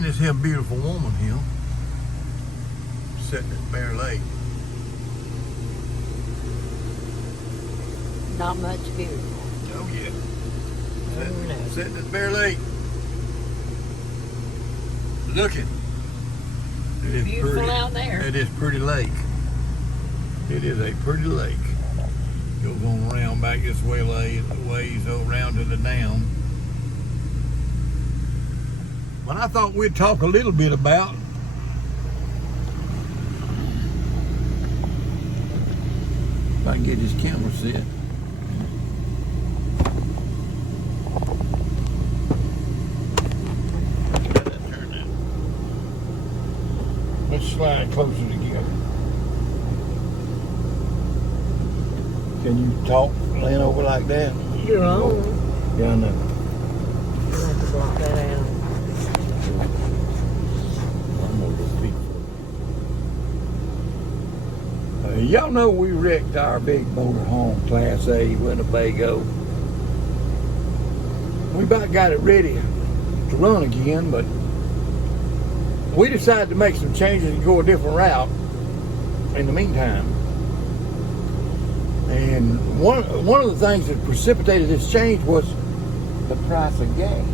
seeing this here beautiful woman here sitting at Bear Lake. Not much beautiful. Oh yeah. Oh, no. Sitting at Bear Lake. Looking. It is Beautiful pretty, out there. It is pretty lake. It is a pretty lake. Goes on around back this way, ways around to the dam. But I thought we'd talk a little bit about if I can get this camera set. Let's slide closer together. Can you talk laying over like that? You're on. Yeah, I know. I'll have to block that out. I'm gonna go speak for it. Y'all know we wrecked our big motorhome, Class A, Winnebago. We about got it ready to run again, but we decided to make some changes and go a different route in the meantime. And one of the things that precipitated this change was the price of gas.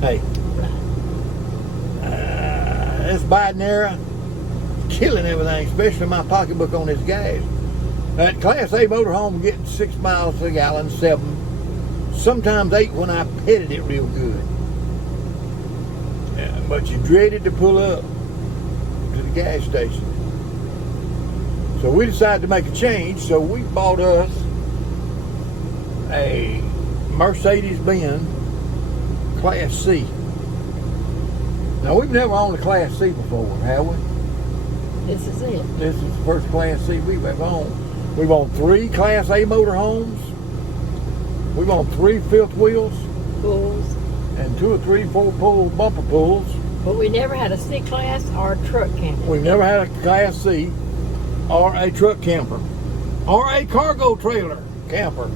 Hey, this Biden era killing everything, especially my pocketbook on this gas. That Class A motorhome getting 6 miles a gallon, 7, sometimes 8 when I petted it real good. But you dreaded to pull up to the gas station. So we decided to make a change, so we bought us a Mercedes-Benz Class C. Now, we've never owned a Class C before, have we? This is it. This is the first Class C we've ever owned. We've owned 3 Class A motorhomes. We've owned 3 fifth wheels. Pools. And 2 or 3 4-pull bumper pulls. But we never had a C-Class or a truck camper. We've never had a Class C or a truck camper or a cargo trailer camper.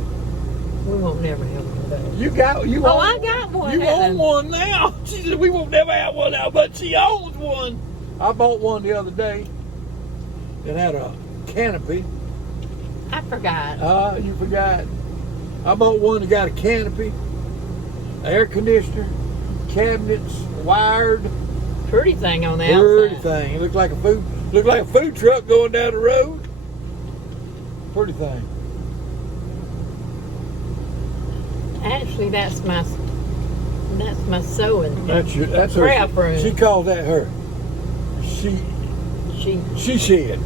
We won't never have one of those. I got one. You own one now. She said we won't never have one now, but she owns one. I bought one the other day that had a canopy. I forgot. You forgot. I bought one that got a canopy, air conditioner, cabinets, wired. Pretty thing on the Pretty outside. thing. It looked like a food truck going down the road. Pretty thing. Actually, that's my sewing. That's her. Craft room. She calls that her. She shed. She should.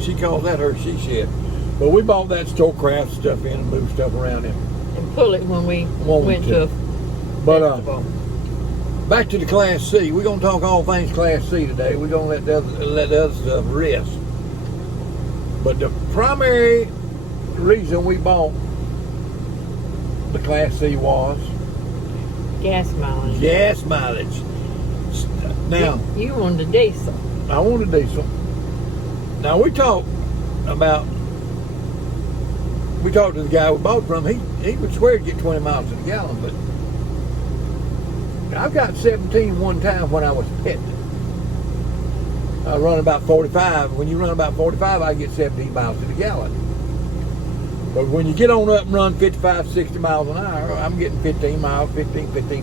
She calls that her she shed. But we bought that store craft stuff in and moved stuff around in. And pull it when we went to a festival. Back to the Class C. We're gonna talk all things Class C today. We're gonna let the other stuff rest. But the primary reason we bought the Class C was Gas mileage. gas mileage. Now, You wanted a diesel. I want a diesel. Now we talked to the guy we bought from. He would swear to get 20 miles to the gallon, but I've got 17 one time when I was petting. I run about 45. When you run about 45, I get 17 miles to the gallon. But when you get on up and run 55, 60 miles an hour, I'm getting 15 and a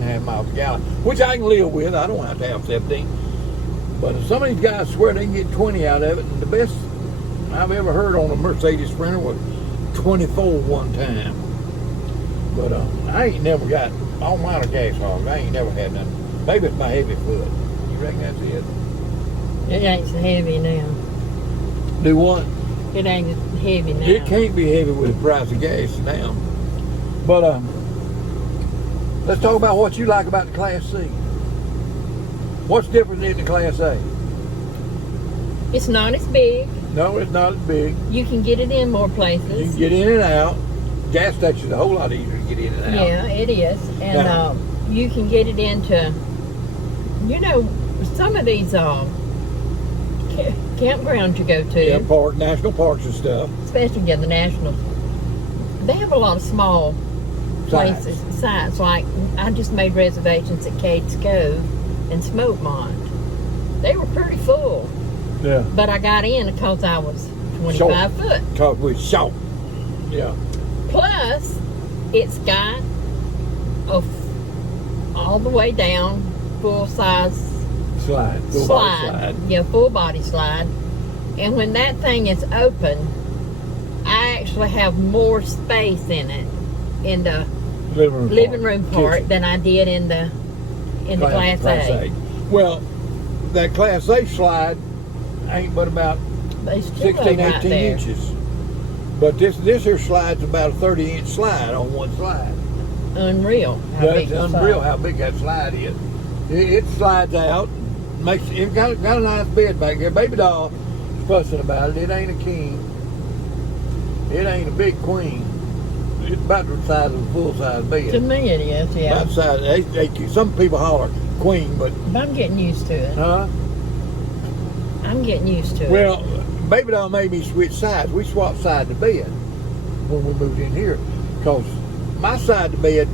half miles a gallon, which I can live with. I don't have to have 17. But some of these guys swear they can get 20 out of it. And the best I've ever heard on a Mercedes Sprinter was 24 one time. But I ain't never got, all mine are gas hogs. I ain't never had none. Maybe it's my heavy foot. You reckon that's it? It ain't so heavy now. Do what? It ain't heavy now. It can't be heavy with the price of gas now. But let's talk about what you like about the Class C. What's different in the Class A? It's not as big. No, it's not as big. You can get it in more You places. can get in and out. Gas station's a whole lot easier to get in and out. Yeah, it is. And you can get it into, some of these campgrounds you go to. Yeah, national parks and stuff. Especially the nationals. They have a lot of small places, sites. Like, I just made reservations at Cades Cove and Smokemont. They were pretty full. Yeah. But I got in because I was 25 foot. Because we're short. Yeah. Plus, it's got all the way down, full size Slide. Full body slide. Yeah, full body slide. And when that thing is open, I actually have more space in it, in the living room part, kitchen. than I did in the Class A. Well, that Class A slide ain't but about They still 16, right 18 there. inches. But this here slide's about a 30-inch slide on one slide. Unreal. That's unreal how big that slide is. It slides out, it got a nice bed back there. Baby doll is fussing about it. It ain't a king. It ain't a big queen. It's about the size of a full-size bed. To me it is, yeah. About the size. Some people holler queen, but I'm getting used to it. I'm getting used to it. Well, Baby doll made me switch sides. We swapped side to bed when we moved in here, because my side to bed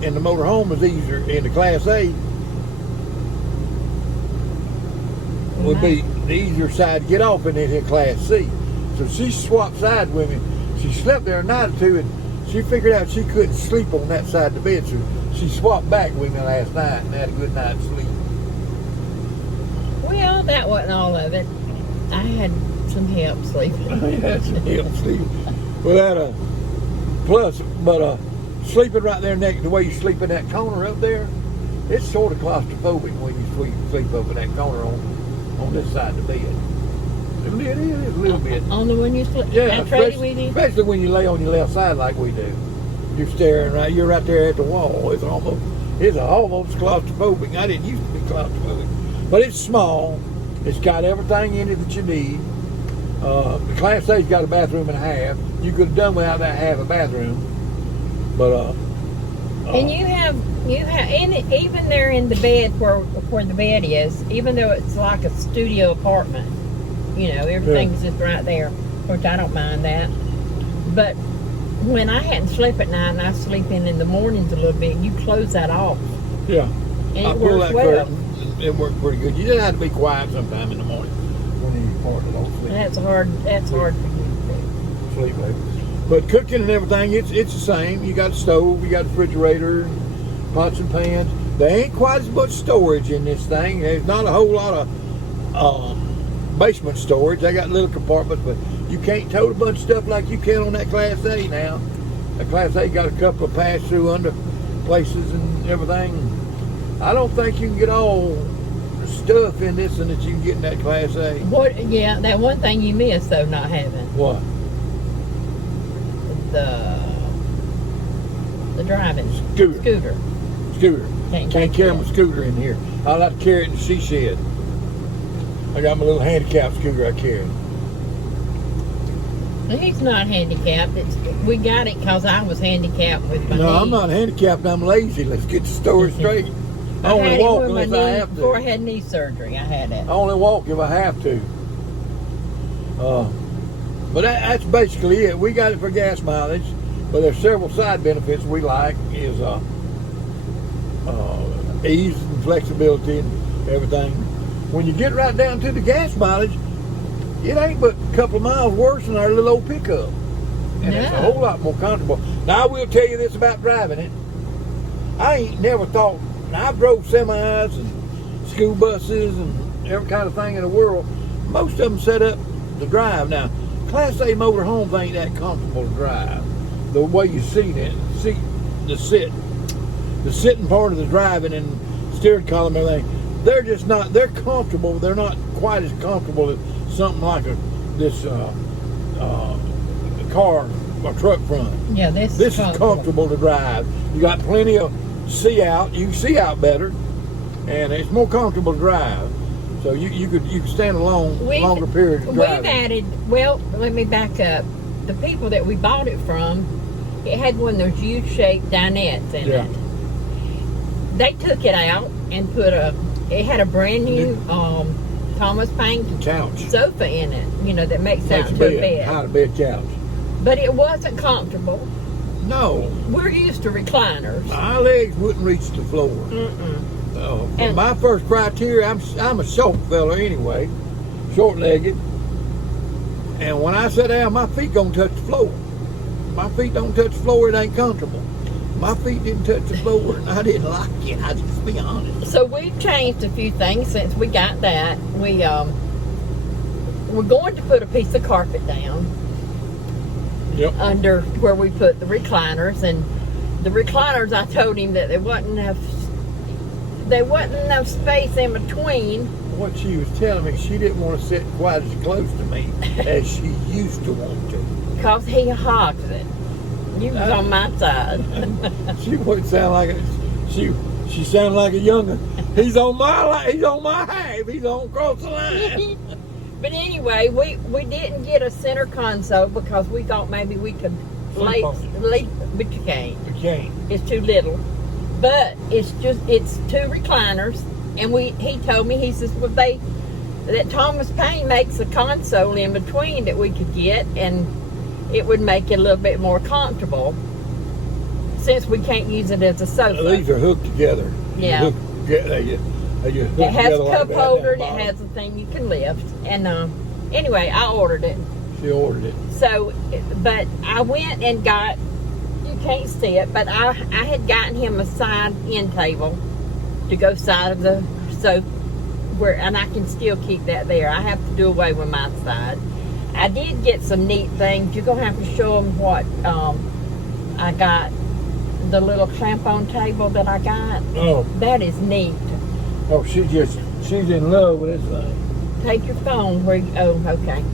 in the motorhome was easier. In the Class A would be the easier side to get off in the Class C. So she swapped sides with me. She slept there a night or two, and she figured out she couldn't sleep on that side of the bed, so she swapped back with me last night and had a good night's sleep. Well, that wasn't all of it. I had some help sleeping. I had some help sleeping. Well, but sleeping right there next, the way you sleep in that corner up there, it's sort of claustrophobic when you sleep up in that corner on this side of the bed. It is a little bit. On the one you sleep? Yeah, I traded with you? especially when you lay on your left side like we do. You're right there at the wall. It's almost claustrophobic. I didn't used to be claustrophobic. But it's small. It's got everything in it that you need. The Class A's got a bathroom and a half. You could have done without that half a bathroom. But and you have in it, even there in the bed where the bed is, even though it's like a studio apartment, everything's just right there, which I don't mind that. But when I hadn't slept at night and I sleep in the mornings a little bit, you close that off. Yeah. And it works well. Curtain. It worked pretty good. You just have to be quiet sometime in the morning when you're part of those sleep. That's hard for you to Sleep, baby. But cooking and everything, it's the same. You got a stove, you got a refrigerator, pots and pans. There ain't quite as much storage in this thing. There's not a whole lot of basement storage. They got little compartments, but you can't tote a bunch of stuff like you can on that Class A now. That Class A got a couple of pass-through under places and everything. I don't think you can get all the stuff in this and that you can get in that Class A. Yeah, that one thing you miss though, not having What? the driving Scooter. Can't carry my scooter in here. I like to carry it in the she shed. I got my little handicap scooter I carry. He's not handicapped. We got it because I was handicapped with my knee. No, I'm not handicapped. I'm lazy. Let's get the story straight. I only walk unless I have to. Before I had knee surgery, I had it. I only walk if I have to. But that's basically it. We got it for gas mileage, but there's several side benefits we like. Is ease and flexibility and everything. When you get right down to the gas mileage, it ain't but a couple of miles worse than our little old pickup. And it's a whole lot more comfortable. Now, I will tell you this about driving it. I ain't never thought, I've drove semis and school buses and every kind of thing in the world. Most of them set up to drive. Now, Class A motorhomes ain't that comfortable to drive. The way you see it, the sitting part of the driving and steering column and everything, they're just not, they're comfortable, but they're not quite as comfortable as something like this car or truck front. Yeah, this is comfortable to drive. You got plenty of see out. You can see out better, and it's more comfortable to drive. So you could stand a longer period of driving. We've added. Well, let me back up. The people that we bought it from, it had one of those U-shaped dinettes in it. They took it out and it had a brand new Thomas Paine couch sofa in it. That makes out to a bed. How to bed couch. But it wasn't comfortable. No. We're used to recliners. My legs wouldn't reach the floor. And- My first criteria, I'm a short fella anyway, short-legged. And when I sit down, my feet gonna touch the floor. My feet don't touch the floor, it ain't comfortable. My feet didn't touch the floor, and I didn't like it. I just be honest. So we've changed a few things since we got that. We're going to put a piece of carpet down Yep. under where we put the recliners, and the recliners, I told him that there wasn't enough space in between. What she was telling me, she didn't want to sit quite as close to me as she used to want to. Because he hogs it. You was on my side. She wouldn't sound like a, she sounded like a young'un. He's on my half. He's on across the line. But anyway, we didn't get a center console because we thought maybe we could Sleep on sleep, but you can't. We can't. It's too little. But it's two recliners, and he told me, he says, well, that Thomas Paine makes a console in between that we could get, and it would make it a little bit more comfortable since we can't use it as a sofa. These are hooked together. Yeah. They just hook It has a together cup like holder, and that it has a thing you can lift. And anyway, I ordered it. She ordered it. So, but I went and got, you can't see it, but I had gotten him a side end table to go side of the sofa, and I can still keep that there. I have to do away with my side. I did get some neat things. You're going to have to show them what I got. The little clamp-on table that I got. Oh. That is neat. Oh, she's in love with this thing. Take your phone where you, oh, okay.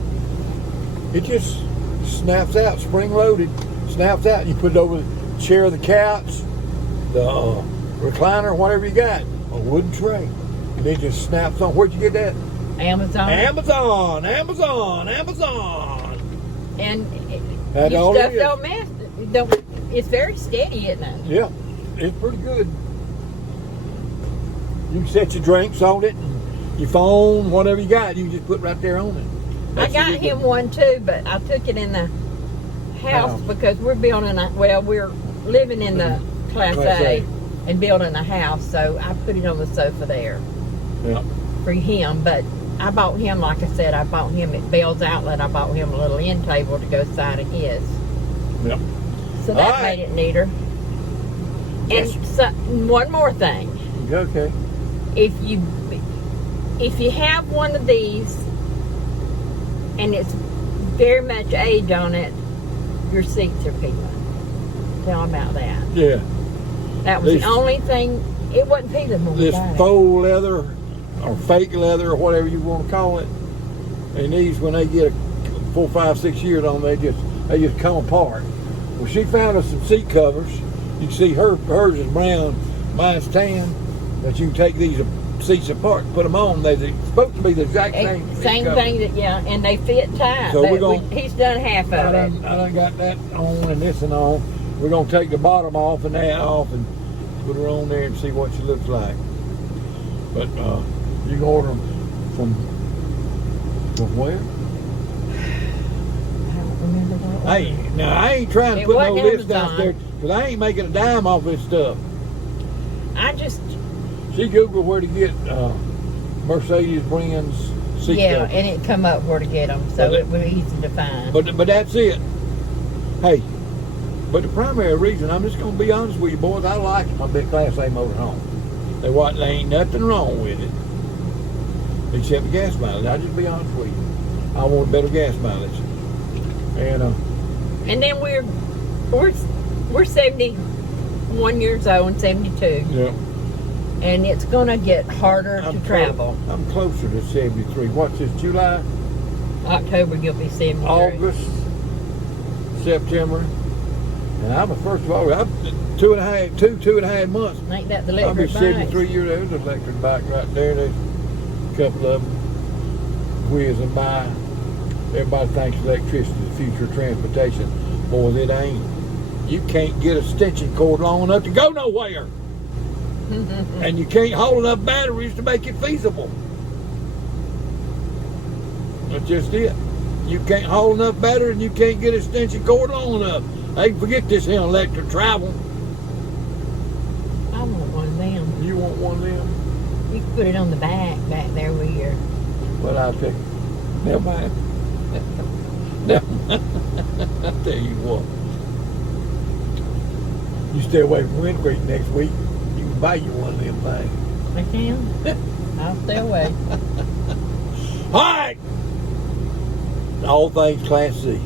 It just snaps out, spring-loaded. Snaps out, and you put it over the chair, the couch, the recliner, whatever you got. A wooden tray. And it just snaps on. Where'd you get that? Amazon. Amazon. And That your all stuff it is. don't mess. It's very steady, isn't it? Yeah, it's pretty good. You can set your drinks on it, and your phone, whatever you got, you can just put right there on it. I got him one too, but I took it in the house because we're building we're living in the Class A and building a house, so I put it on the sofa there. Yeah. For him, but I bought him, like I said, at Bell's Outlet, I bought him a little end table to go side of his. Yep. So that All right. made it neater. Yes. And so, one more thing. Okay. If you have one of these and it's very much age on it, your seats are peeling. Tell them about that. Yeah. That was the only thing. It wasn't peeling when we This got it. faux leather or fake leather or whatever you want to call it, and these, when they get 4, 5, 6 years on, they just come apart. Well, she found us some seat covers. You can see hers is brown, mine's tan, but you can take these seats apart and put them on. They're supposed to be the exact same. Same thing and they fit tight. So but he's done half of I it. done got that on and this and on. We're gonna take the bottom off and that off and put her on there and see what she looks like. But you can order them from where? I don't remember what. Hey, now I ain't trying to It put no wasn't list out Amazon. there because I ain't making a dime off this stuff. She Googled where to get Mercedes-Benz seat covers. And it come up where to get them, so it was easy to find. But that's it. Hey, but the primary reason, I'm just going to be honest with you boys, I like my big Class A motorhome. There ain't nothing wrong with it, except the gas mileage. I'll just be honest with you. I want better gas mileage. And then we're 71 years old and 72. Yeah. And it's gonna get harder to travel. I'm closer to 73. What's this, July? October you'll be 73. August, September. And first of all, I'm 2.5 months. Ain't that the I'll be electric 73 bikes? years old. There's an electric bike right there. There's a couple of them whizzing by. Everybody thinks electricity is the future of transportation. Boy, it ain't. You can't get a extension cord long enough to go nowhere. And you can't hold enough batteries to make it feasible. That's just it. You can't hold enough battery and you can't get extension cord long enough. Hey, forget this here electric travel. I want one of them. You want one of them? You can put it on the back there where you're. Well, I'll tell you. Never mind. Never mind. I'll tell you what. You stay away from Wind Creek next week, you can buy you one of them things. I can. I'll stay away. All right. All things Class C.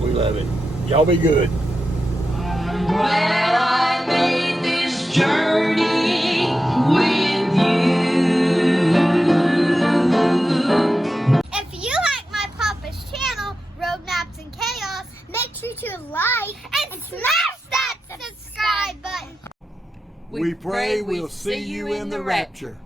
We love it. Y'all be good. Well, I made this journey with you. If you like my Papa's channel, Road Maps and Chaos, make sure to like and smash that subscribe button. We pray we'll see you in the rapture.